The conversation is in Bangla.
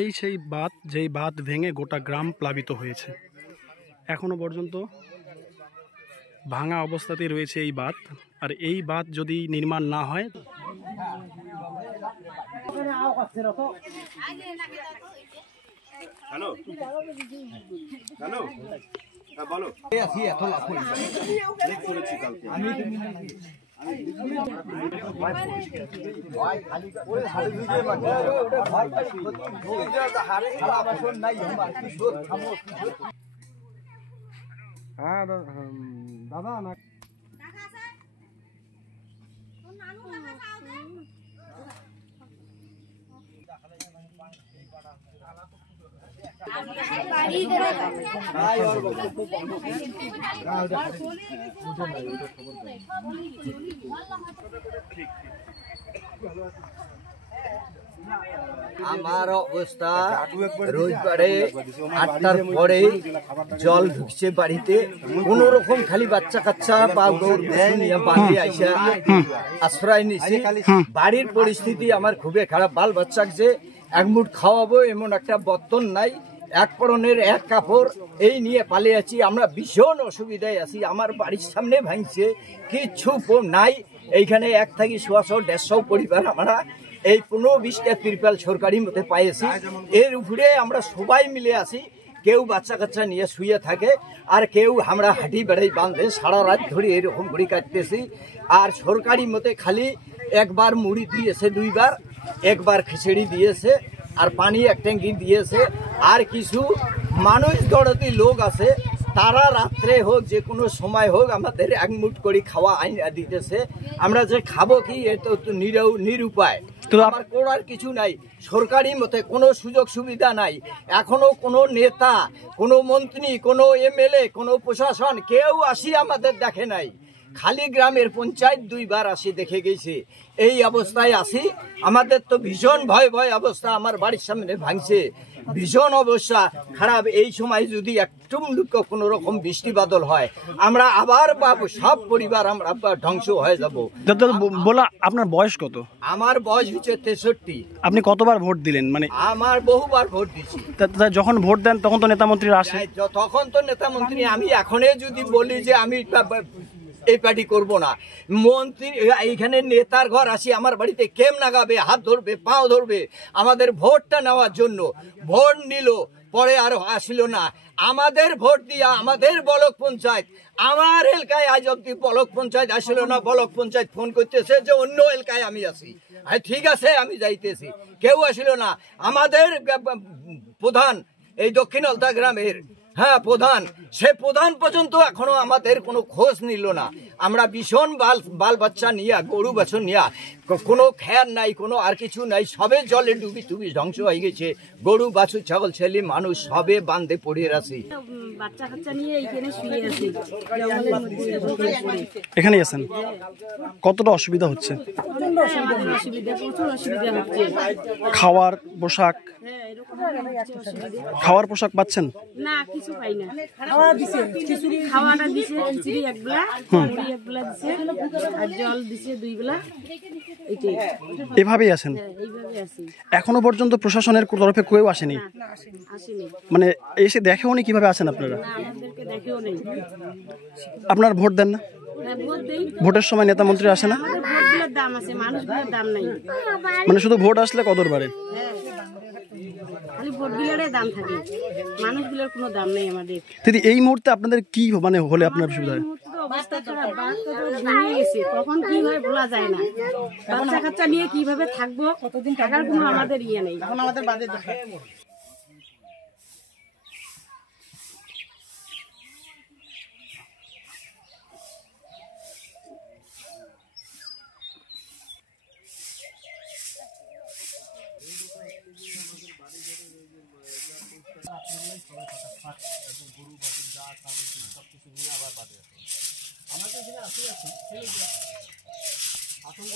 এই সেই বাঁধ, যেই বাঁধ ভেঙে গোটা গ্রাম প্লাবিত হয়েছে। এখনো পর্যন্ত ভাঙা অবস্থাতেই রয়েছে এই বাঁধ। আর এই বাঁধ যদি নির্মাণ না হয়, দাদা না আমার অবস্থা রবিবারে 8টার পরে জল ঢুকছে বাড়িতে, কোন রকম খালি বাচ্চা কাচ্চা বা বাড়ি আইসা আশ্রয় নিছে। বাড়ির পরিস্থিতি আমার খুবই খারাপ। বাল বাচ্চাকে এক মুঠ খাওয়াবো এমন একটা বর্তন নাই, এক পরনের এক কাপড় এই নিয়ে পালিয়ে আছি। আমরা ভীষণ অসুবিধায় আছি। আমার বাড়ির সামনে ভাঙছে, কিচ্ছু নাই। এইখানে 1 থেকে 100-150 পরিবার আমরা এই 15-20টা ত্রিপাল সরকারি মতে পাইছি। এর উপরে আমরা সবাই মিলে আছি। কেউ বাচ্চা কাচ্চা নিয়ে শুয়ে থাকে, আর কেউ আমরা হাঁটি বেড়াই বাঁধে সারা রাত ধরে এরকম ঘুরি কাটতেছি। আর সরকারি মতে খালি একবার মুড়ি দিয়েছে, 2বার, একবার খিচুড়ি দিয়েছে, আর পানি 1 ট্যাঙ্কি দিয়েছে। আর কিছু মানুষ দরদি লোক আছে, তারা রাত্রে হোক যে কোনো সময় হোক আমাদের 1 মুঠ করে খাওয়া আইনা দিতেছে। আমরা যে খাবো কি, এটা তো নিরুপায়। আমার করার কিছু নাই। সরকারি মতে কোনো সুযোগ সুবিধা নাই। এখনো কোনো নেতা, কোনো মন্ত্রী, কোনো এমএলএ, কোনো প্রশাসন কেউ আসি আমাদের দেখে নাই। খালি গ্রামের পঞ্চায়েত 2বার আসি দেখে গেছে। এই অবস্থায় আসি। আমাদের তো ভীষণ ভয় অবস্থা। আমার বাড়ির সামনে ভাঙছে, ভীষণ অবস্থা খারাপ। এই সময় যদি একটু কোনো রকম বৃষ্টি বাদল হয়, আমরা আবার পাবো, সব পরিবার আমরা ধ্বংস হয়ে যাব। বলা আপনার বয়স কত? আমার বয়স হচ্ছে 63। আপনি কতবার ভোট দিলেন? মানে আমার বহুবার ভোট দিচ্ছি। যখন ভোট দেন তখন তো নেতা মন্ত্রীরা আসে। তখন তো নেতা মন্ত্রী, আমি এখনই যদি বলি যে আমি এই পার্টি করবো না, মন্ত্রী এইখানে নেতার ঘর আসি আমার বাড়িতে কেম নাগাবে, হাত ধরবে, পাও ধরবে আমাদের ভোটটা নেওয়ার জন্য। ভোট নিল, পরে আর আসিল না। আমাদের ভোট দিয়া আমাদের ব্লক পঞ্চায়েত, আমার এলাকায় আজ অব্দি ব্লক পঞ্চায়েত আসিল না। ব্লক পঞ্চায়েত ফোন করতেছে যে অন্য এলাকায় আমি আছি। ঠিক আছে, আমি যাইতেছি, কেউ আসিল না। আমাদের প্রধান এই দক্ষিণ অলতা গ্রামের প্রধান, সে প্রধান পর্যন্ত এখনো আমাদের কোনো খোঁজ নিল না। আমরা ভীষণ বাল বাচ্চা নিয়ে, গরু বাছর নিয়ে, কোনো খেয়ার নাই, কোনো আর কিছু নাই। সবে জলে ডুবি ধ্বংস হয়ে গেছে। গরু বাছুর, ছাগল, ছেলে, মানুষ সবে বান্ধে পড়ে আছি। বাচ্চা কাচ্চা নিয়ে এইখানে শুয়ে আছি। এখানে আছেন, কতটা অসুবিধা হচ্ছে? প্রচুর অসুবিধা হচ্ছে। খাওয়ার পোশাক, খাওয়ার পোশাক পাচ্ছেন না? কিছু পাই না। খাওয়াটা দিছে, খিচুড়ি 1 বেলা, মুড়ি 1 বেলা দিছে, আর জল দিছে 2 বেলা। এভাবেই আছেন? এইভাবে আছি। এখনো পর্যন্ত প্রশাসনের তরফে কেউ আসেনি? আসেনি। মানে এসে দেখেও নি কিভাবে আছেন আপনারা? আমাদেরকে দেখেও নেই। আপনার ভোট দেন না? ভোটের সময় নেতা মন্ত্রী আসে না? ভোটগুলোর দাম আছে, মানুষগুলোর দাম নাই। মানে শুধু ভোট আসলে কদর বাড়ে? খালি ভোটগুলোর দাম থাকে, মানুষগুলোর কোনো দাম নেই আমাদের। দিদি, এই মুহূর্তে আপনাদের কি মানে হলে আপনার সুবিধা হয়? কখন কি হয় বলা যায় না। বাচ্চা কাচ্চা নিয়ে কিভাবে থাকবো, কতদিন থাকার কোনো আমাদের ইয়ে নেই। এখন আমাদের বাদে গরু বাছুর যা খাবে সবকিছু নিয়ে আবার বাদে আছে। আমরা তো এখানে আছি আতঙ্ক।